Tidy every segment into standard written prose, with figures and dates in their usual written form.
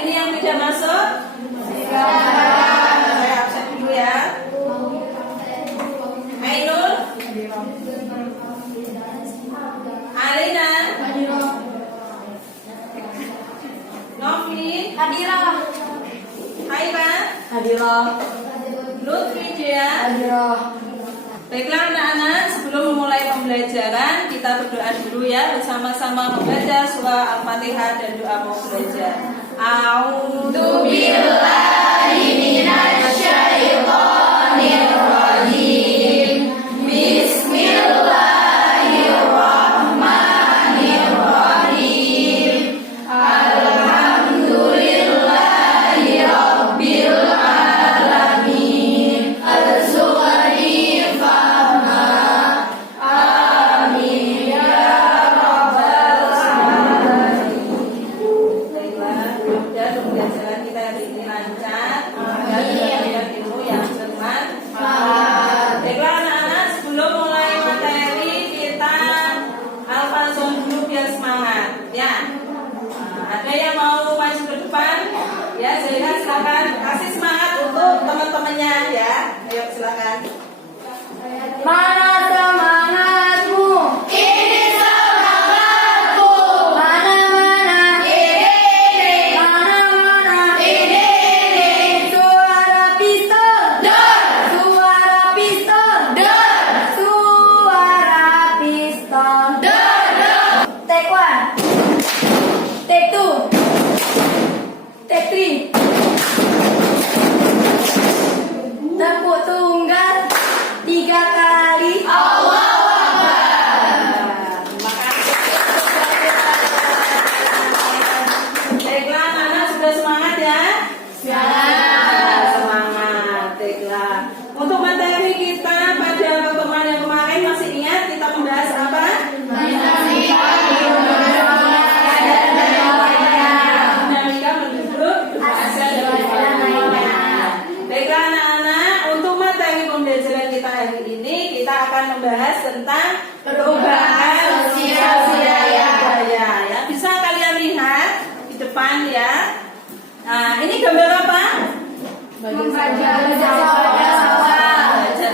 ini yang tidak masuk? Saya absen dulu ya. Ainul, Alina, Novi, Hadirah. Haiba, Hadirah. Lutfi, Dia. Hadirah. Baiklah anak-anak, sebelum memulai pembelajaran kita berdoa dulu ya, bersama-sama membaca surah Al-Fatihah dan doa mau belajar. A'udzu billahi minasyaitonir rajim. Bismillahirrahmanirrahim. Alhamdulillahi rabbil alamin. Arzuqani fahma. Amin ya rabbal alamin. Baiklah, mudah-mudahan pembelajaran kita hari ini lancar dan mendapatkan ilmu yang bermanfaat. Baiklah anak-anak, sebelum mulai materi kita al-fazon dulu biar semangat ya. Ada yang mau maju ke depan? Ya, Zaira silakan kasih semangat untuk teman-temannya ya. Ayo silakan. Mana semangatmu? Ini semangatku. Mana-mana? Ini. Mana-mana? Ini. Suara pistol. Dor. Suara pistol. Dor. Suara pistol. Dor. Take one. Take two. Take three. Tepuk tunggal 3 kali. Allahu Akbar. Terima kasih. Baiklah, anak-anak sudah semangat ya? Semangat. Baiklah. Untuk materi kita pada pertemuan yang kemarin masih ingat kita membahas apa? Dinamika penduduk, bahasa dan lainnya. Baiklah anak-anak, untuk materi pembelajaran kita hari ini kita akan membahas tentang perubahan sosial budaya. Ya, bisa kalian lihat di depan ya. Nah, ini gambar apa? Bajak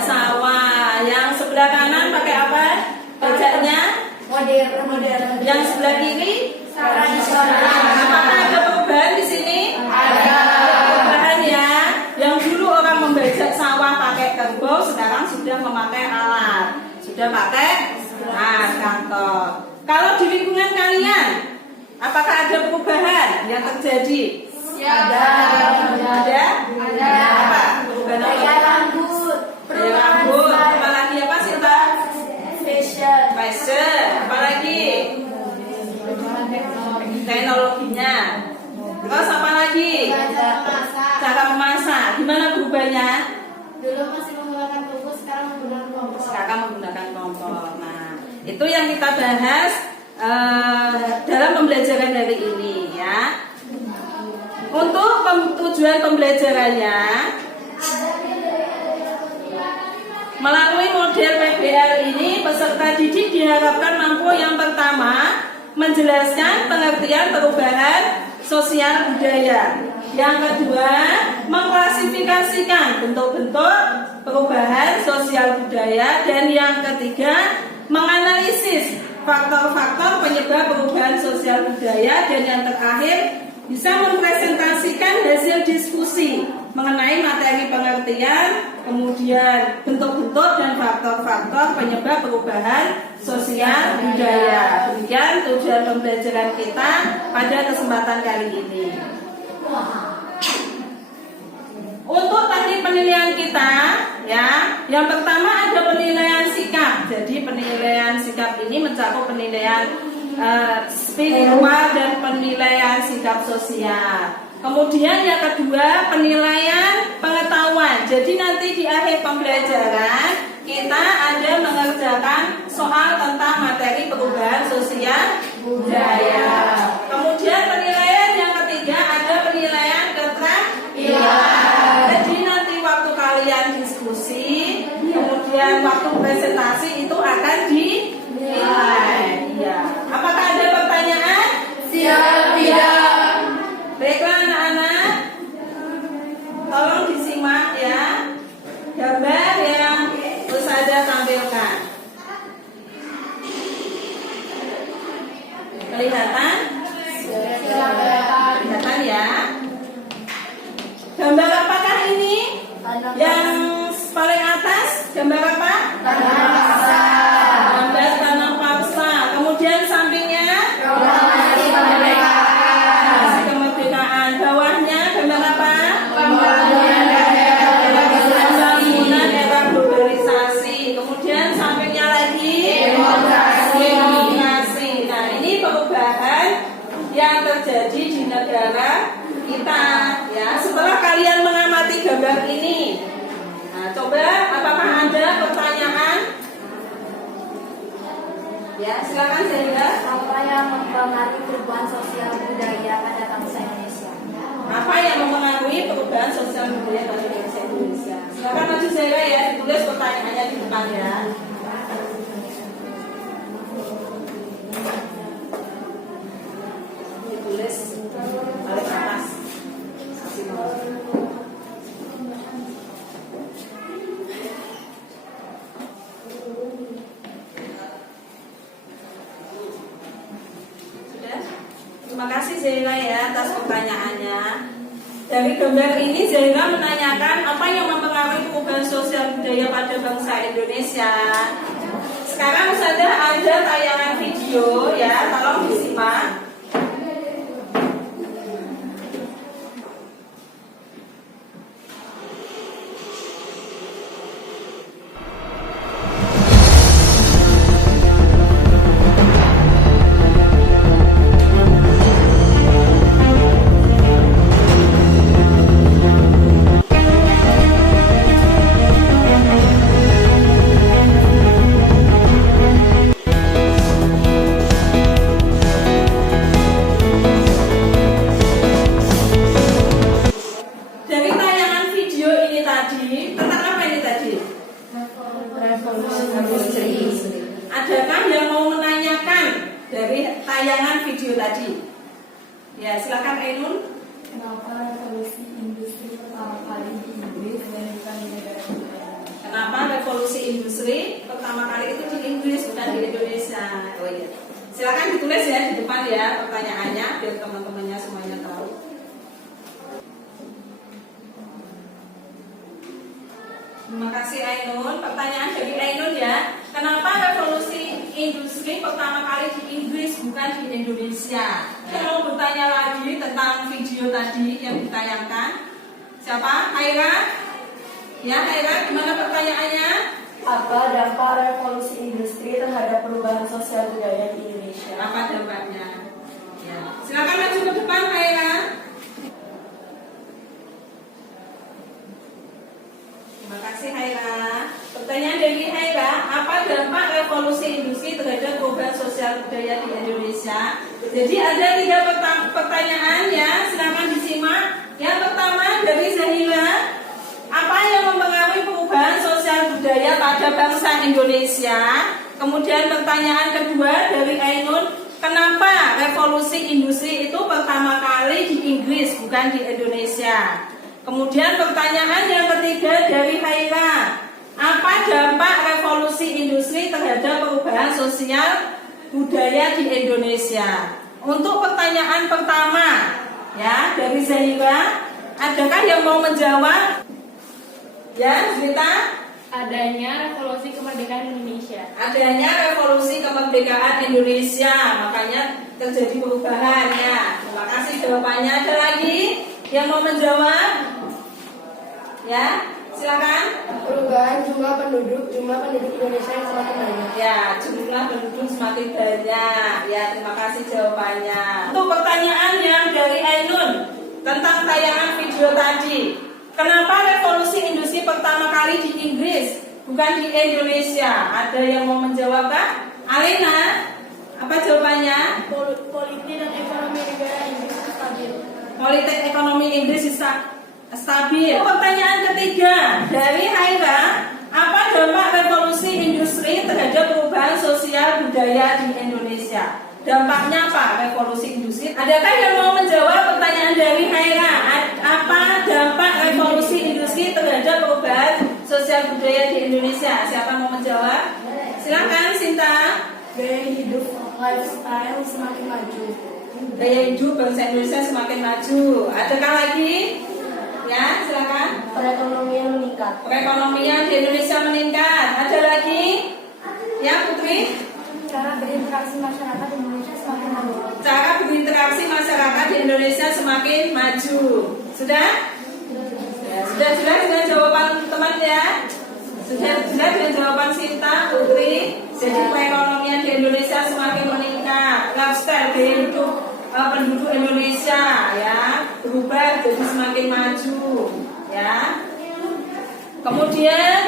sawah. Yang sebelah kanan pakai apa? Bajaknya. Modern. Yang sebelah kiri Tradisional. apakah ada perubahan di sini? Ada. Perubahan ya. Yang dulu orang membajak sawah pakai kerbau, sekarang sudah memakai alat. Sudah pakai kantor. Kalau di lingkungan kalian, apakah ada perubahan yang terjadi? Ada. Apa? Perubahan apa? Gaya rambut. Gaya rambut. Apalagi apa sih Mbak? Fashion. Apalagi? Teknologinya. Terus apa lagi? Cara memasak. Gimana perubahannya? Dulu masih menggunakan tungku, sekarang menggunakan kompor. Sekarang menggunakan kompor. Nah, itu yang kita bahas dalam pembelajaran hari ini ya. Untuk tujuan pembelajarannya, melalui model PBL ini peserta didik diharapkan mampu yang pertama menjelaskan pengertian perubahan sosial budaya. Yang kedua, mengklasifikasikan bentuk-bentuk perubahan sosial budaya. Dan yang ketiga, menganalisis faktor-faktor penyebab perubahan sosial budaya. Dan yang terakhir, bisa mempresentasikan hasil diskusi mengenai materi pengertian, kemudian bentuk-bentuk dan faktor-faktor penyebab perubahan sosial budaya. Demikian tujuan pembelajaran kita pada kesempatan kali ini. Untuk teknik penilaian kita, ya, yang pertama ada penilaian sikap. Jadi penilaian sikap ini mencakup penilaian spiritual dan penilaian sikap sosial. Kemudian yang kedua penilaian pengetahuan. Jadi nanti di akhir pembelajaran kita ada mengerjakan soal tentang materi perubahan sosial budaya. Kemudian penilaian yang ketiga ada penilaian keterampilan. Jadi nanti waktu kalian diskusi, kemudian waktu presentasi itu akan dinilai. Ya. Apakah ada pertanyaan? Siap, tidak. Baiklah anak-anak. Yang paling atas gambar apa? Gambar tanah paksa. Kemudian sampingnya proklamasi kemerdekaan. Bawahnya gambar apa? Pembangunan era globalisasi. Kemudian sampingnya lagi demokrasi. Nah, ini perubahan yang terjadi di negara kita, ya. Setelah kalian mengamati gambar ini, nah, coba apakah ada pertanyaan? Ya, silakan Zahira. Apa yang mempengaruhi perubahan sosial budaya pada bangsa Indonesia? Apa yang mempengaruhi perubahan sosial budaya pada bangsa Indonesia? Silakan maju Zahira ya, ditulis pertanyaannya di depan ya. Ditulis paling atas. Sudah? Terima kasih Zaira ya atas pertanyaannya. Dari gambar ini Zaira menanyakan apa yang mempengaruhi perubahan sosial budaya pada bangsa Indonesia. Sekarang sudah ada tayangan video ya, tolong disimak. Dari tayangan video ini tadi, tentang apa ini tadi? Revolusi. Adakah yang mau menanyakan dari tayangan video tadi? Ya, silakan Ainun. Kenapa revolusi industri pertama kali di Inggris dan bukan di negara lain? Kenapa revolusi industri pertama kali itu di Inggris bukan di Indonesia? Oh iya. Silakan ditulis ya di depan ya pertanyaannya biar teman-temannya semuanya tahu. Terima kasih Ainun. Pertanyaan dari Ainun ya. Kenapa revolusi industri pertama kali di Inggris bukan di Indonesia? Saya mau bertanya lagi tentang video tadi yang ditayangkan. Siapa? Haira? Ya Haira, gimana pertanyaannya? Apa dampak revolusi industri terhadap perubahan sosial budaya di Indonesia? Apa dampaknya? Ya. Silakan maju ke depan Haira. Terima kasih Haira. Pertanyaan dari Haira, apa dampak revolusi industri terhadap perubahan sosial budaya di Indonesia? Jadi ada 3 pertanyaan ya, silakan disimak. Yang pertama dari Zahira, apa yang mempengaruhi perubahan sosial budaya pada bangsa Indonesia? Kemudian pertanyaan kedua dari Ainun, kenapa revolusi industri itu pertama kali di Inggris bukan di Indonesia? Kemudian pertanyaan yang ketiga dari Haira, apa dampak revolusi industri terhadap perubahan sosial budaya di Indonesia? Untuk pertanyaan pertama ya dari Zahira, adakah yang mau menjawab? Ya, Zita? Adanya revolusi kemerdekaan Indonesia. Adanya revolusi kemerdekaan Indonesia, makanya terjadi perubahan ya. Terima kasih jawabannya. Ada lagi yang mau menjawab? Ya, silakan. Perubahan jumlah penduduk Indonesia yang semakin banyak. Ya, jumlah penduduk semakin banyak. Ya, terima kasih jawabannya. Untuk pertanyaan yang dari Ainun tentang tayangan video tadi, kenapa revolusi industri pertama kali di Inggris bukan di Indonesia? Ada yang mau menjawab kah? Alena, apa jawabannya? Politik dan ekonomi negara Inggris stabil. Politik ekonomi Inggris stabil. Pertanyaan ketiga dari Haira, apa dampak revolusi industri terhadap perubahan sosial budaya di Indonesia? Dampaknya apa revolusi industri? Adakah yang mau menjawab pertanyaan dari Haira? Apa dampak revolusi industri terhadap perubahan sosial budaya di Indonesia? Siapa mau menjawab? Silakan Sinta. Gaya hidup lifestyle semakin maju. Gaya hidup bangsa Indonesia semakin maju. Adakah lagi? Ya, silakan. Perekonomian meningkat. Perekonomian di Indonesia meningkat. Ada lagi? Ya, Putri? Cara berinteraksi masyarakat di Indonesia semakin maju. Cara berinteraksi masyarakat di Indonesia semakin maju. Sudah? Ya, sudah jelas dengan jawaban teman ya? Sudah jelas dengan jawaban Sinta, Putri. Jadi perekonomian di Indonesia semakin meningkat. Lifestyle gaya hidup penduduk Indonesia ya berubah jadi semakin maju ya. Kemudian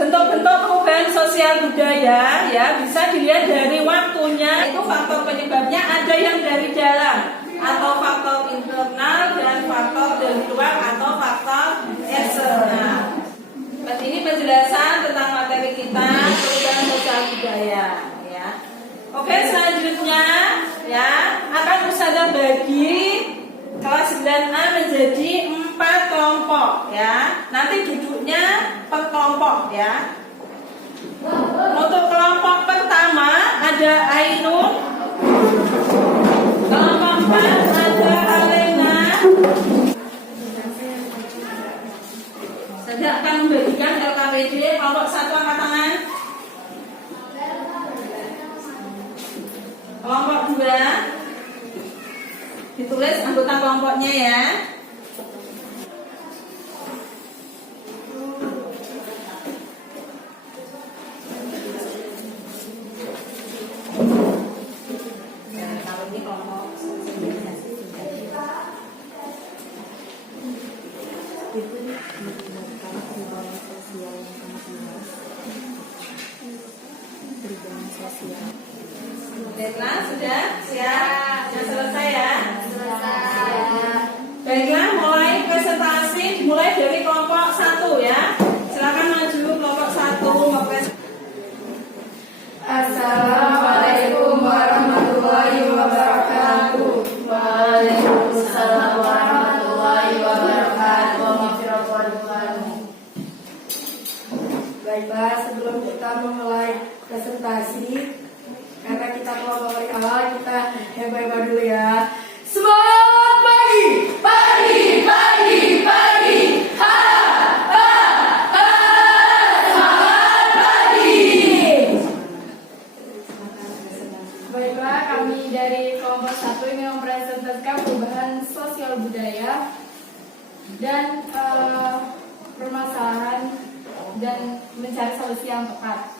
bentuk-bentuk perubahan sosial budaya ya bisa dilihat dari waktunya. Itu faktor penyebabnya ada yang dari dalam atau faktor internal dan faktor dari luar atau faktor eksternal. Ini penjelasan tentang materi kita perubahan sosial budaya ya. Oke, selanjutnya ya akan Ustazah bagi kelas 9A menjadi 4 kelompok ya. Nanti duduknya per kelompok ya. Untuk kelompok pertama ada Ainun. Kelompok 4 ada Alena. Saya akan membagikan LKPD. Kelompok 1 angkat tangan. Kelompok 2 ditulis anggota kelompoknya ya. Kalau ini kelompok baiklah, sudah siap? Sudah selesai ya? Baiklah, mulai presentasi dimulai dari kelompok 1 ya. Silakan maju kelompok 1. Assalamualaikum warahmatullahi wabarakatuh. Waalaikumsalam warahmatullahi wabarakatuh. Baiklah, sebelum kita memulai presentasi, karena kita kelompok awal, kita hebat-hebat dulu ya. Semangat pagi, pagi, pagi, pagi. Ha, ha, ha. Semangat pagi. Baiklah, kami dari kelompok 1 ingin mempresentasikan perubahan sosial budaya dan permasalahan dan mencari solusi yang tepat.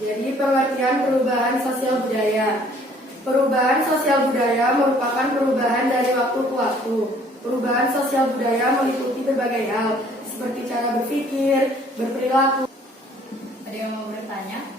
Jadi pengertian perubahan sosial budaya. Perubahan sosial budaya merupakan perubahan dari waktu ke waktu. Perubahan sosial budaya meliputi berbagai hal, seperti cara berpikir, berperilaku. Ada yang mau bertanya?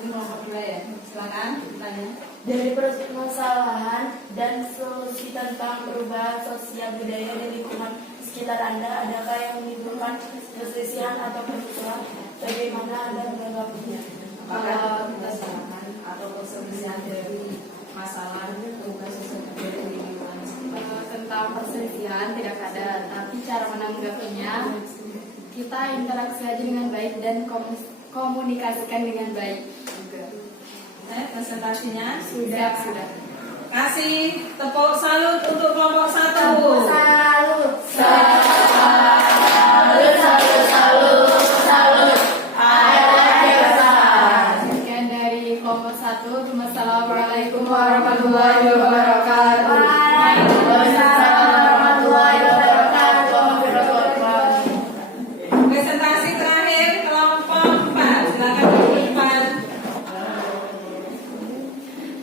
Ini kelompok 2 ya. Silakan bertanya. Dari permasalahan dan solusi tentang perubahan sosial budaya di lingkungan sekitar Anda, adakah yang menimbulkan perselisihan atau permusuhan? Bagaimana Anda menanggapinya? Apakah permasalahan atau perselisihan dari masalah perubahan sosial budaya di lingkungan sekitar? Tentang perselisihan tidak ada, tapi cara menanggapinya kita interaksi aja dengan baik dan komunikasikan dengan baik. Presentasinya Sudah. Kasih tepuk salut untuk kelompok 1. Salut. Sekian dari kelompok 1. Assalamualaikum warahmatullahi wabarakatuh. Waalaikumsalam warahmatullahi wabarakatuh. Presentasi terakhir kelompok 4. Silakan ke depan.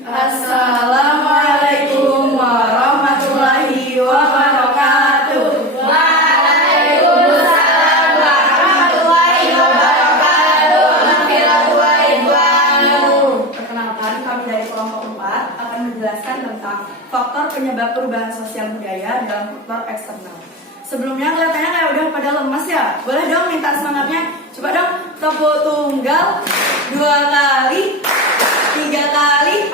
Assalamualaikum warahmatullahi wabarakatuh. Waalaikumsalam warahmatullahi wabarakatuh. Perkenalkan, kami dari kelompok 4 akan menjelaskan tentang faktor penyebab perubahan sosial budaya dalam faktor eksternal. Sebelumnya kelihatannya kayak udah pada lemas ya. Boleh dong minta semangatnya. Coba dong tepuk tunggal 2 kali, 3 kali.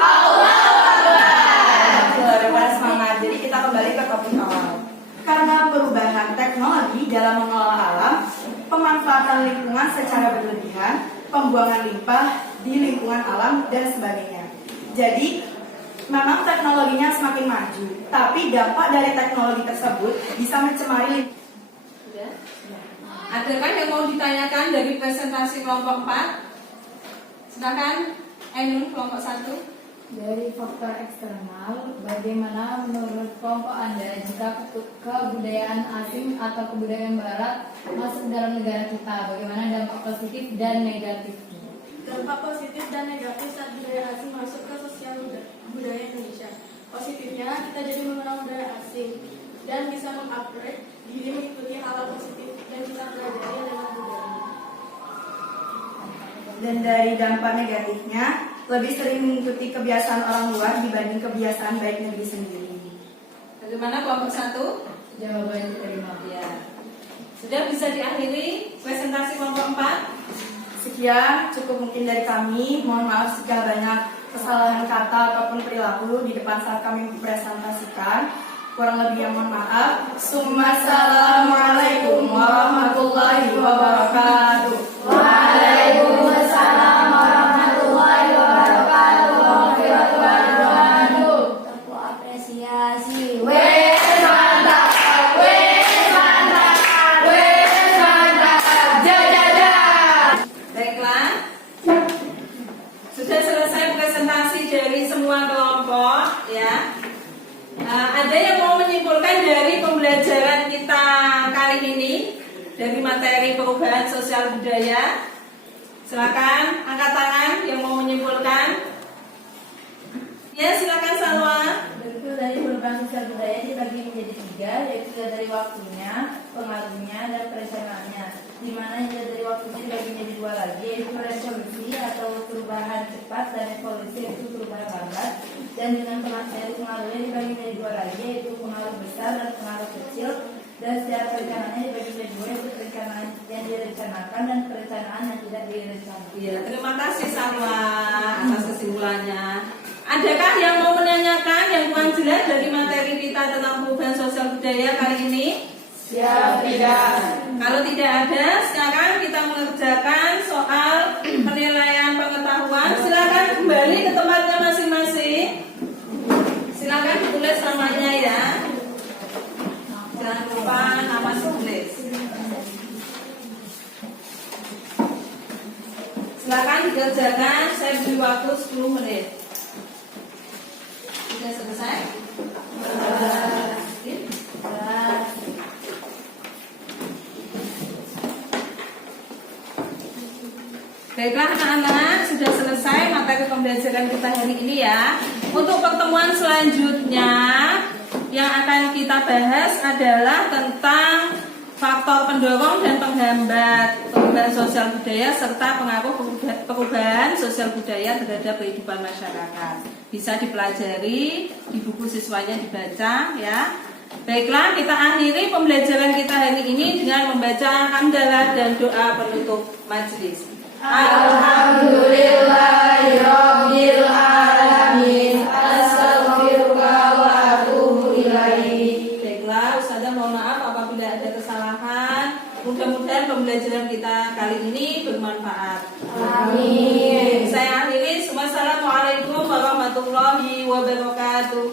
Udah pada semangat. Jadi kita kembali ke topik awal. Karena perubahan teknologi dalam mengelola alam, pemanfaatan lingkungan secara berlebihan, pembuangan limbah di lingkungan alam dan sebagainya. Jadi Memang teknologinya semakin maju, tapi dampak dari teknologi tersebut bisa mencemari. Sudah? Adakah yang mau ditanyakan dari presentasi kelompok 4? Silakan, Ainun kelompok 1. Dari faktor eksternal, bagaimana menurut kelompok Anda jika kebudayaan asing atau kebudayaan barat masuk dalam negara kita? Bagaimana dampak positif dan negatifnya? Dampak positif dan negatif saat budaya asing masuk ke sosial budaya Indonesia. Positifnya, kita jadi mengenal budaya asing dan bisa mengupgrade diri mengikuti hal positif dan kita pelajari lewat budaya. Dan dari dampak negatifnya, lebih sering mengikuti kebiasaan orang luar dibanding kebiasaan baik negeri sendiri. Bagaimana kelompok 1? Jawaban diterima. Ya. Sudah bisa diakhiri presentasi kelompok 4? Sekian cukup mungkin dari kami. Mohon maaf jika banyak kesalahan kata ataupun perilaku di depan saat kami mempresentasikan. Kurang lebih yang mohon maaf. Assalamualaikum warahmatullahi wabarakatuh. Waalaikumsalam warahmatullahi wabarakatuh. Tepuk apresiasi. Wes mantap, jajajan. Baiklah. Sudah selesai presentasi dari semua kelompok, ya. Ada yang mau menyimpulkan dari pembelajaran kita kali ini dari materi perubahan sosial budaya? Silakan angkat tangan yang mau menyimpulkan. Ya, silakan Salwa. Berikut dari perubahan sosial budaya dibagi menjadi 3, yaitu dari waktunya, pengaruhnya, dan perencanaannya. Di mana yang dari waktunya dibagi menjadi 2 lagi, yaitu revolusi atau perubahan cepat dan evolusi yaitu perubahan lambat. Dan dengan pengaruhnya dibagi menjadi 2 lagi, yaitu pengaruh besar dan pengaruh kecil. Dan secara perencanaannya dibagi menjadi 2, yaitu perencanaan yang direncanakan dan perencanaan yang tidak direncanakan. Ya, terima kasih Salwa atas kesimpulannya. Adakah yang mau menanyakan yang kurang jelas dari materi kita tentang perubahan sosial budaya kali ini? Siap, tidak. Kalau tidak ada, sekarang kita mengerjakan soal penilaian pengetahuan. Silakan kembali ke tempatnya masing-masing. Silakan ditulis namanya ya. Jangan lupa nama tulis. Silakan dikerjakan. Saya beri waktu 10 menit. Sudah selesai? Baiklah anak-anak, sudah selesai materi pembelajaran kita hari ini ya. Untuk pertemuan selanjutnya yang akan kita bahas adalah tentang faktor pendorong dan penghambat perubahan sosial budaya serta pengaruh perubahan sosial budaya terhadap kehidupan masyarakat. Bisa dipelajari, di buku siswanya dibaca ya. Baiklah, kita akhiri pembelajaran kita hari ini dengan membaca hamdalah dan doa penutup majelis. Alhamdulillahirabbil alamin. Astaghfiruka wa atubu ilaik. Baiklah, Ustazah mohon maaf apabila ada kesalahan. Mudah-mudahan pembelajaran kita kali ini bermanfaat. Amin. Saya akhiri. Wassalamualaikum warahmatullahi wabarakatuh.